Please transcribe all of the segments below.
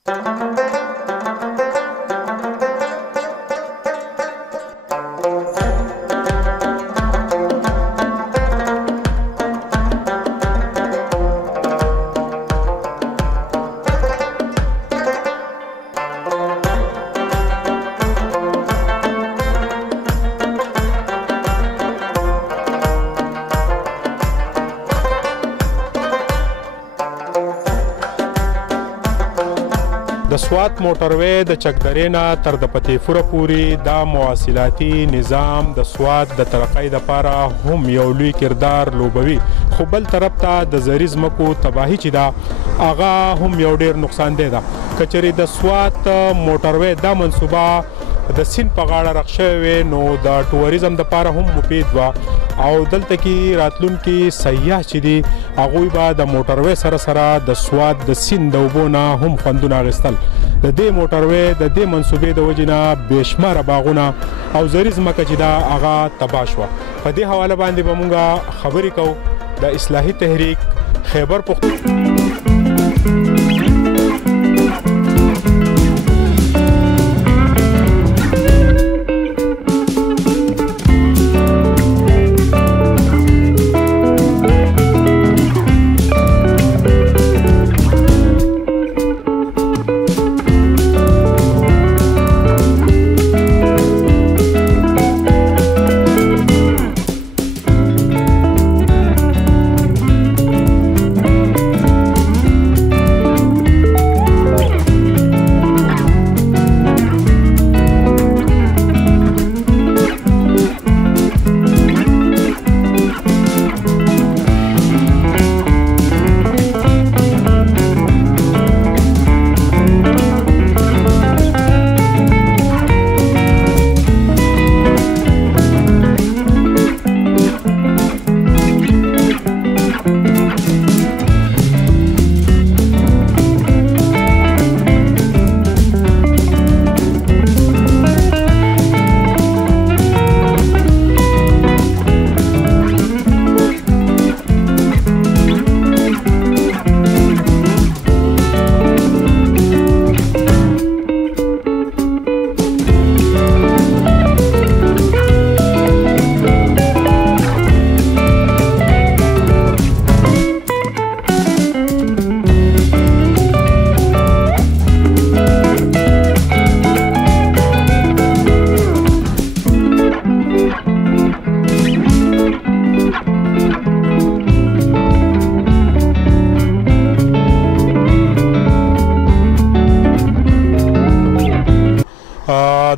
د سوات موټروي د چکدرې نه تر د فتح پوره پورې دا مواصلاتي نظام د سوات د ترقۍ دپاره هم یو لوی کردار لوبوي، خو بل طرف ته د زرعي ځمکو تباهي چې ده هغه هم یو ډېر نقصاندی ده. که چېرې د سوات موټروي دا منصوبه د سیند په غاړه رغ شوې وې نو د ټوریزم دپاره هم مفید وه او دلته کې راتلونکي سیاح چې دي هغوی به د موټروي سره سره د سوات د سیند د اوبو نه هم خوندونه اخیستل. د دې موټروي د دې منصوبې د وجې نه بېشماره باغونه او زرعي ځمکه چې ده هغه تباه شوه. په دې حواله باندې به مونږ خبرې کوو د اصلاحي تحریک خیبر پښتونخوا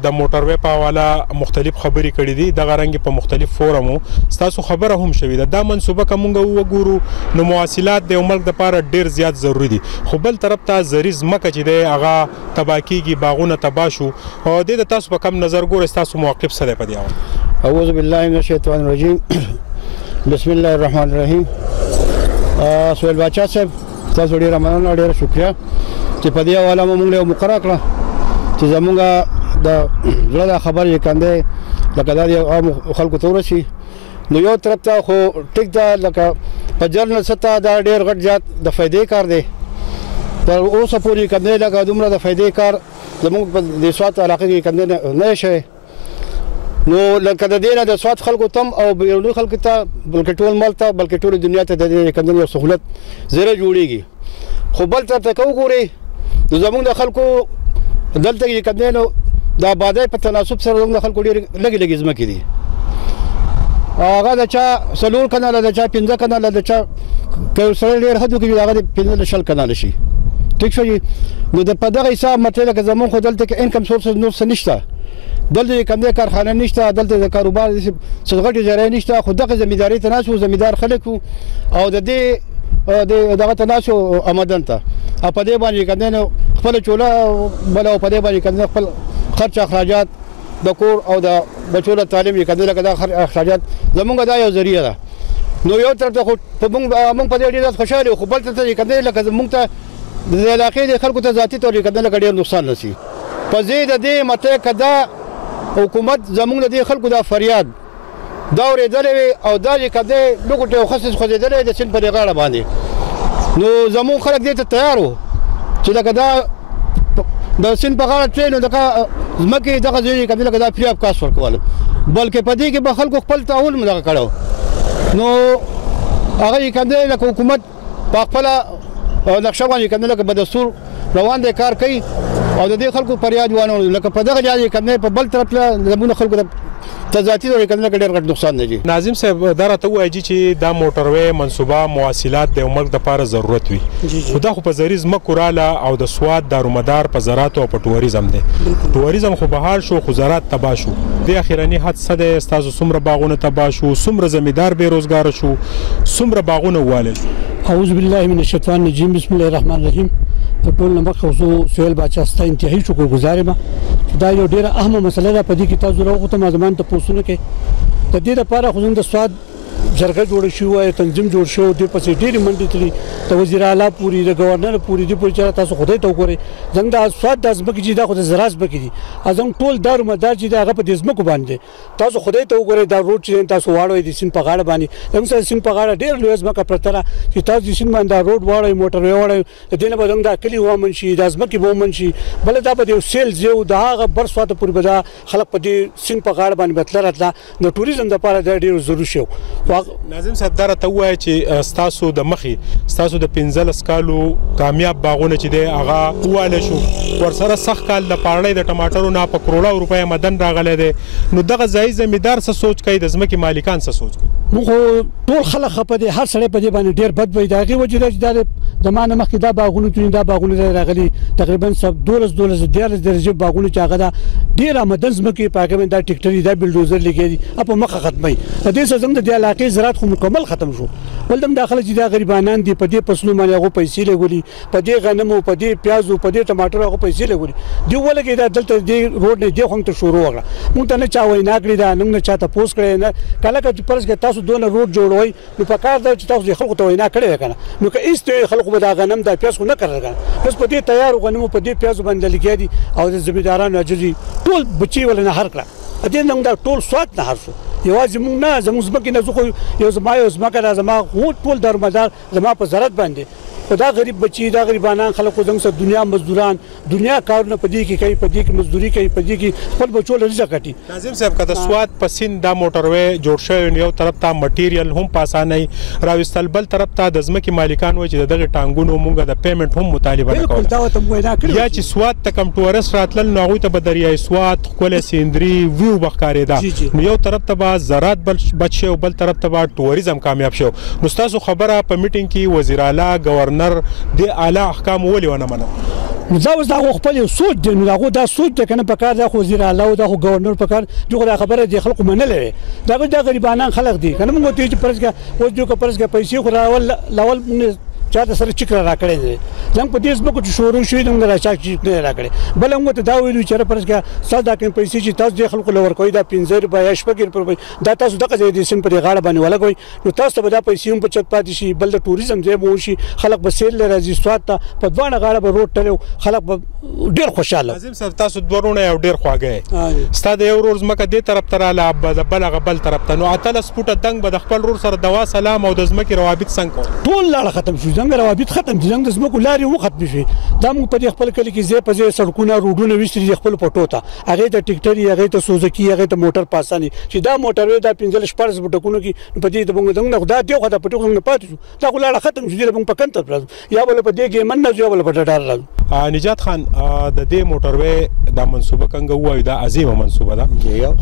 د موټروي په حواله مختلف خبرې کړې دي، دغه رنګ په مختلف فورمو ستاسو خبره هم شوې ده. دا منصوبه که موږ وګورو نو مواصلات د یو ملک دپاره ډېر زیات ضروري دي، خو بل طرف ته زرعي ځمکه چې دی هغه تباه کېږي، باغونه تباه شو. دې د تاسو په کم نظر ګورئ، ستاسو موقف څه دی په دې اړه؟ اعوذ بالله من الشیطان الرجیم، بسم الله الرحمن الرحیم. سهیل باچا صاحب تاسو ډېره مننه، ډېره شکریه چې په دې حواله مو موږ له مقرره کړه چې زموږ د زړه دا خبر یې کنده لکه دا د عام خلکو ته ورسي. نو یو طرف ته خو ټیک ده، لکه په جرنل سطح دا ډېر غټ زیات د فایدې کار دی، تر اوسه پورې کنده لکه دومره د فایدې کار زموږ په د سوات علاقه کې کنده نه شوی. نو لکه د دې نه د سوات خلکو تم او بیروني خلکو ته بلکې ټول ملک ته بلکې ټول دنیا ته د دې کنده یو سهولت زیره جوړیږي. خو بل طرف ته که وګورئ نو زموږ د خلکو دلته کې کنده نو د آبادۍ په تناسب سره زموږ د خلکو ډېرې لږې لږې ځمکې دي. هغه د چا 4 کناله، د چا 15 کناله، د چا که یو سړی ډېر حد وکړي هغه د 15 کناله شي. ټیک شو. نو د په دغه حساب مطلب که زموږ خو دلته کې انکم سورسز نور څه نشته، دلته کنده کارخانه نشته، دلته د کاروبار څه غټې ذرایع نشته، خو دغه زمینداري ته ناست وو، زمیندار خلک وو او د دې دغه ته ناست وو آمدن ته، او په دې باندې کنده نو خپله چوله بله او په دې باندې کنده خپل خرچ اخراجات د کور او د بچو له تعلیم یې کنده لکه دا اخراجات زموږ دا یو ذریعه ده. نو یو طرف ته خو موږ په دې ډېر خوشحاله یو، خو بل طرف ته کنده لکه موږ ته د علاقې د خلکو ته ذاتي طور کنده لکه ډېر نقصان رسي. په ځای د دې مته که دا حکومت زموږ د دې خلکو دا فریاد دا اورېدلی وي او دا چې کنده لږ ټی خصص خوځېدلی د سیند په دې غاړه باندې، نو زموږ خلک دې ته تیار وو چې لکه دا د سیند په غاړه تللی نو دغه ځمکې دغه ځای کوم لکه دا فري اف کاست ورکول بلکې په دې کې به خلکو خپل تعاون دغه کړو نو هغه کوم دی لکه حکومت په خپله نقشه باندې کوم لکه په دستور روان دی کار کوي او د دې خلکو فریاد وانه لکه په دغه ځای کوم په بل طرف له زمونږ خلکو تزاتی ډول کوم لکه ډېر غټ نقصان دی ناظم صاحب دا راته وایي چې دا موټروي منصوبه مواصلات د ملک لپاره ضرورت وي خو دا خو په زری ځمکو راله او د سواد دارومدار په زراعت او په ټوریزم دی ټوریزم خو بهار شو خو زراعت تباه شو د اخیرنی حادثه د استاد څومره باغونه تباه شو څومره زمیندار بیروزګار شو څومره باغونه والل اعوذ بالله من الشیطان الرجیم بسم الله الرحمن الرحیم په ټول نمک خو سهیل باچا ستا انتهایی شکرګزار یم دا یو ډیره اهمه مسله ده په دې کې تاسو راغوته ما زمان ته پوښتنه کې د دې لپاره خو زموږ د سواد جرګه جوړ شو او تنظیم جوړ شو د پسې ډېری منډي تلي د وزیر اعلی پوری د گورنر پوری دی پوری تاسو خدای ته وګورئ زنګ د سواد د ځمکې چې دا خو د زراعت ځمکې دي ازم ټول دارو مدار چې هغه په دې ځمکو باندې تاسو خدای ته وګورئ دا روډ چې تاسو واړوي د سین په غاړه باندې زموږ سره سین په غاړه ډېر لوی ځمکه پرته ده چې تاسو د سین باندې روډ واړوي موټر واړوي د دې نه به زنګ دا کلی ومن شي د ځمکې ومن شي بل دا به یو سیل زیو دا هغه بر سواته پوری به دا خلک په دې سین په غاړه باندې بتل راتله د ټوریزم لپاره دا ډېر ضروري شو ناظم صاحب دا راته وایي چې ستاسو د مخې ستاسو د 15 کالو کامیاب باغونه چې دی هغه واله شو ورسره سخت کال د پاړې د ټماټرو نه په کروڑه روپیا مدن راغلی دی نو دغه ځای زمیندار څه سوچ کوي د ځمکې مالکان څه سوچ کوي موږ ټول خلک خپه دي هر سړی په دې باندې ډېر بد وي دا غي وجه دا زمانه مخکې دا باغونه چې دا باغونه راغلي تقریبا 12 درجه باغونه چې هغه دا ډېر آمدن ځمکې پاکه دا ټریکټر دا بلډوزر لګي په مخه ختمي د دې څخه د علاقې زراعت خو مکمل ختم شو ولدم داخله چې دا غریبانان دي په دې فصلو باندې هغه پیسې لګولي په دې غنمو په دې پیازو په دې ټماټرو هغه پیسې لګولي دی ولګي دا دلته دې روډ نه دی خو ته شروع وکړه مونږ ته نه چا وینا کړی دا نن نه چاته پوس کړی نه کله که پرس کې تاسو دونه روډ جوړوي نو په کار دا چې تاسو خلکو ته وینا کړی کنه نو که ایست خلکو به دا غنم دا پیاز خو نه کړل کنه بس په دې تیار غنمو په دې پیازو باندې لګیا دي او د زمیندارانو اجازي ټول بچي ولنه هر کړه ا دې نن دا ټول سواد نه هر شو یوازې موږ نه زموږ ځمکې نه زه خو یو ځمکه زما ټول دارمدار زما په زراعت باندې دا غریب بچي دا غریبانان خلکو زموږ سره دنیا مزدوران دنیا کارونه پدې کې کوي پدې کې مزدوري کوي پدې کې خپل بچو له رزق کټي ناظم صاحب کده سواد پسین دا موټروي جوړ شوی یو طرف ته مټیریل هم پاسانه راوستل بل طرف ته د ځمکې مالکان وایي چې دغه ټانګونو مونږ د پیمنٹ هم مطالبه نه کوو یا چې سواد ته کم ټورست راتلل نو هغه ته به دریای سواد خپل سیندري ویو بخکارې دا یو طرف ته به زراعت بچ شو بل طرف ته به ټوریزم کامیاب شو نو تاسو خبره په میټینګ کې وزیر اعلی گورنر د اعلی احکام ولې ونه منل دا اوس دا خپل یو سوچ دی نو دا سوچ ته کنه په کار دا خو وزیر اعلی او دا خو گورنر په کار دغه خبره دی خلکو منلې دا غریبانان خلک دي کنه موږ ته چې پرسګه اوس جو پرسګه پیسې خو لاول چاته سره چیک را کړی دی څنګه په دې سبق چې شروع شوی دغه راچا چیک نه را کړی بل موږ ته دا ویلو چې پرسګه ساده کې پیسې چې تاسو د خلکو لور کوي دا 15 روپیا شپږ روپیا دا تاسو دغه ځای د سین پر غاړه باندې ولګوي نو تاسو به دا پیسې هم په چت پاتې شي بل د ټوریزم ځای مو شي خلک به سیل راځي سواد ته په دوانه غاړه به روټ تلو خلک به ډیر خوشاله لازم سر تاسو دورونه یو ډیر خواږه ستاد یو ورځ مکه دې طرف تر لا بلغه بل طرف ته نو اتل سپوټه دنګ به د خپل رور سره دوا سلام او د ځمکې روابط څنګه ټول لاړه ختم شو څنګه روابط ختم دي څنګه زموږ لارې مو ختم شي دا موږ په خپل کلی کې زی په زی سړکونه روډونه وشتري خپل پټو ته هغه د ټیکټری هغه ته سوزکی هغه ته موټر پاسانی چې دا موټر وې دا 15 شپارس بټکونو کې په دې د موږ دغه دا دیو خدای پټو نه پاتې شو دا لاړه ختم شو دې موږ په کنټر پر یا بل په دې کې من نه جو بل په ډار راځو نجات خان د دې موټروي دا منصوبه څنګه وای دا عظیمه منصوبه ده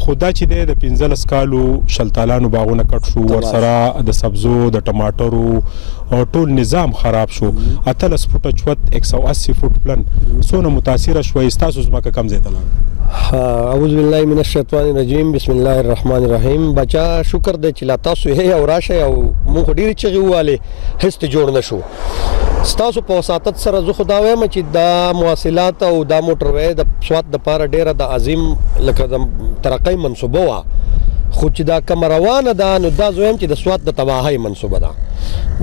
خدا چې د 15 کالو شلتالانو باغونه کټ شو ورسره د سبزو د ټماټرو ټول نظام خراب شو اتلس فوټه چوت 180 فوټ پلن سونه متاثر شوي تاسو زمکه کم زیاتل اعوذ بالله من الشیطان الرجیم بسم الله الرحمن الرحیم بچا شکر د چلا تاسو هي او راشه او مونږ ډیر چغي واله هست جوړ نشو تاسو په وساتت سره زه خدا وایم چې دا مواصلات او دا موټروي د سواد د پاره ډیره د عظیم لکه د ترقی منصوبه وا خو چې دا کم روانه ده نو دا زویم چې د سواد د تباہی منصوبه ده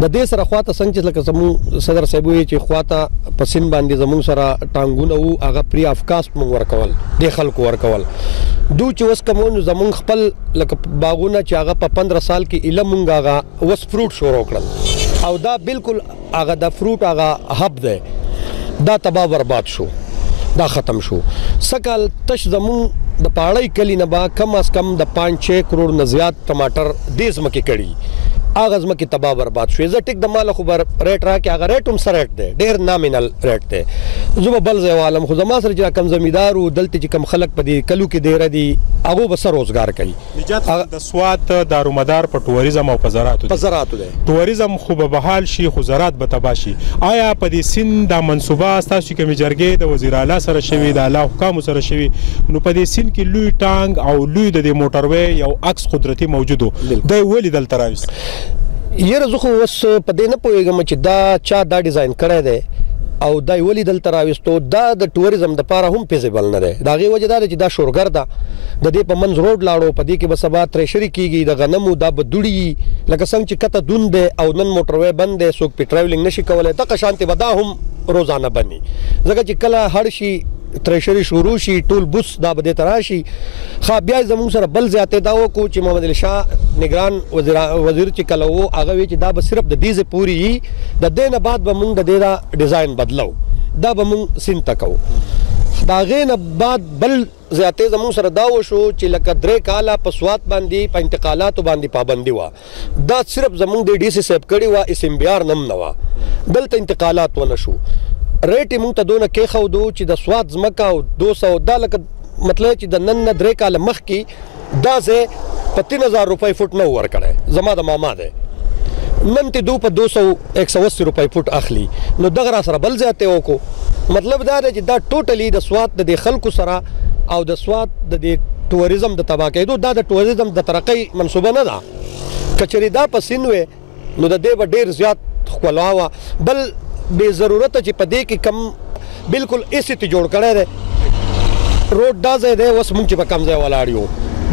د دې سره خواته څنګه لکه زمو صدر صاحب وی چې خواته پسین باندې زمو سره ټانګونه او هغه پری اف کاست مونږ ورکول د خلکو ورکول دو چې وس کوم زمون خپل لکه باغونه چې هغه په 15 سال کې اله مونږ هغه وس فروټ شروع کړل او دا بالکل هغه د فروټ هغه هب ده دا تباہ برباد شو دا ختم شو. سکل تش زمون د پاړی کلی نه با کم از کم د 5-6 کروڑ نه زیات ټماټر دې ځمکې کړي، هغه ځمکې تباہ برباد شوې. زه ټیک د ماله خو ریټ راکړې، هغه ریټ هم څه ریټ دی، ډېر نامینل ریټ دی. زه به بل ځای والم، خو زما سره چې کم زمیندار و دلته چې کم خلک په دې کلو کې ډېره دي هغو به څه روزګار کوي. نجات د سوات دارومدار په ټوریزم او په زراعتو دی. ټوریزم خو به بحال شي خو زراعت به تباه شي. آیا په دې سیند دا منصوبه ستاسو چې کومې جرګې د وزیر اعلی سره شوي، د اعلی حکامو سره شوي، نو په دې سیند کې لوی ټانک او لوی د دې موټروی یو عکس قدرتي موجودو دی ولې دلته راوست؟ یاره زه خو اوس په دې نه پوهېږم چې دا چا دا ډیزاین کړی دی او دا ولې دلته راوستو. دا د ټوریزم دپاره هم فیزیبل نه دی. د هغې وجه دا ده چې دا شورګر ده، د دې په منځ روډ لاړو، په دې کې به سبا تریشري کېږي، د غنمو دا به دوړي لکه څنګه چې کته دون دی او نن موټروی بند دی، څوک پې ټراولینګ نشي کولی، دغه شانتې به دا هم روزانه بني. ځکه چې کله هړ شي تریشري شروع شي ټول بوس دا به دې ته راشي. بیا زموږ سره بل زیاتې دا وکړو چې محمد علي شاه نگران وزیر چې کله و هغه وی چې دا به صرف د دې پورې وي، د دې نه بعد به موږ د دې دا ډیزاین بدلو، دا به موږ سیند ته کوو. د هغې نه بعد بل زیاتې زموږ سره دا وشو چې لکه 3 کاله په سوات باندې په انتقالاتو باندې پابندي وه. دا صرف زموږ د ډي سي صاحب کړې وه، SMBR نم نه وه. دلته انتقالات ونه شو. ریټ یې موږ ته دونه کېښودو چې د سوات ځمکه او 200 دا لکه مطلب چې د نن نه 3 کاله مخکې دا ځای په 3000 روپۍ فوټ نه ورکړی، زما د ماما دی. نن ته دو په 280 روپۍ فوټ اخلي. نو دغه را سره بل زیاتې وکړو. مطلب دا دی چې دا ټوټلی د سوات د خلکو سره او د سوات د ټوریزم د تباه کېدو، دا د ټوریزم د ترقۍ منصوبه نه ده. که چېرې دا په سیند وی نو د دې به ډېر زیات ښکلا وه. بل بې ضرورته چې په دې کې کم بالکل ایسې ته جوړ کړی دی روډ دا ځای دی. اوس مونږ چې په کم ځای ولاړ یو،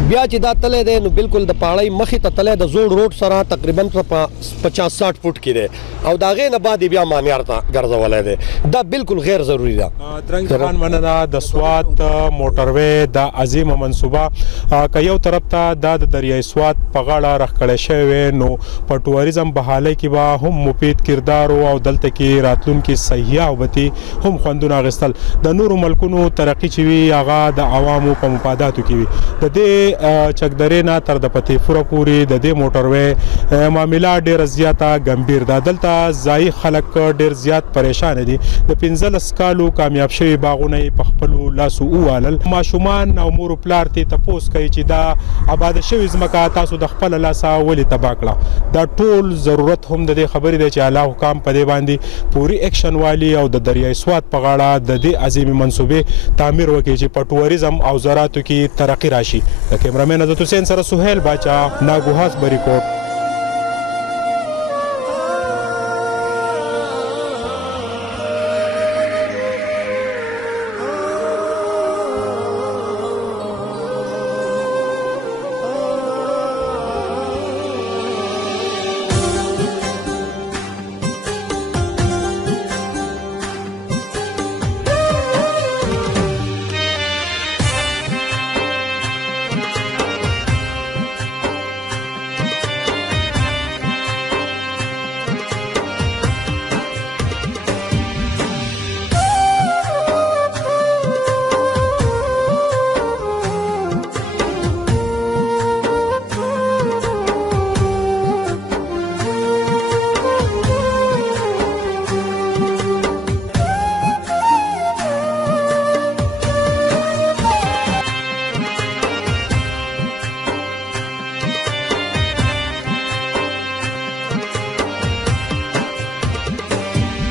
بیا چې دا تلی دی نو بالکل د پاړۍ مخې ته تلی د زوړ روډ سره تقریبا په 50-60 فوټ کې دی او د هغې نه بعد یې بیا مانیار ته ګرځولی دی. دا بالکل غیر ضروري ده. درنګ خان مننه. د سوات موټروی دا عظیمه منصوبه که یو طرف ته دا د دریای سوات په غاړه راښکلی شوی وی نو په ټوریزم بحالۍ کې به هم مفید کردار او دلته کې راتلونکي سیاح به هم خوندونه اخیستل. د نورو ملکونو ترقي چې وي هغه د عوامو په مفاداتو کې وي. د دې چکدرې نه تر د پتې فوره پورې د دې موټروی معامله ډېره زیاته ګمبیر ده. دلته ځایي خلک ډېر زیات پریشان دي. د 15 کالو کامیاب شوي باغونه یې په خپلو لاسو ووالل. ماشومان او مور و پلار ته تپوس کوي چې دا آباده شوې ځمکه تاسو د خپله لاسه ولې تباه کړه. دا ټول ضرورت هم د دې خبرې دی چې اعلی حکام په دې باندې پوری اکشن والي او د دریای سوات په غاړه د دې عظیمې منصوبې تعمیر وکړي چې په ټوریزم او زراعتو کې ترقي راشي. د کیمرامین عزت حسین سره سهیل باچا، ناګوهاس بریکوټ.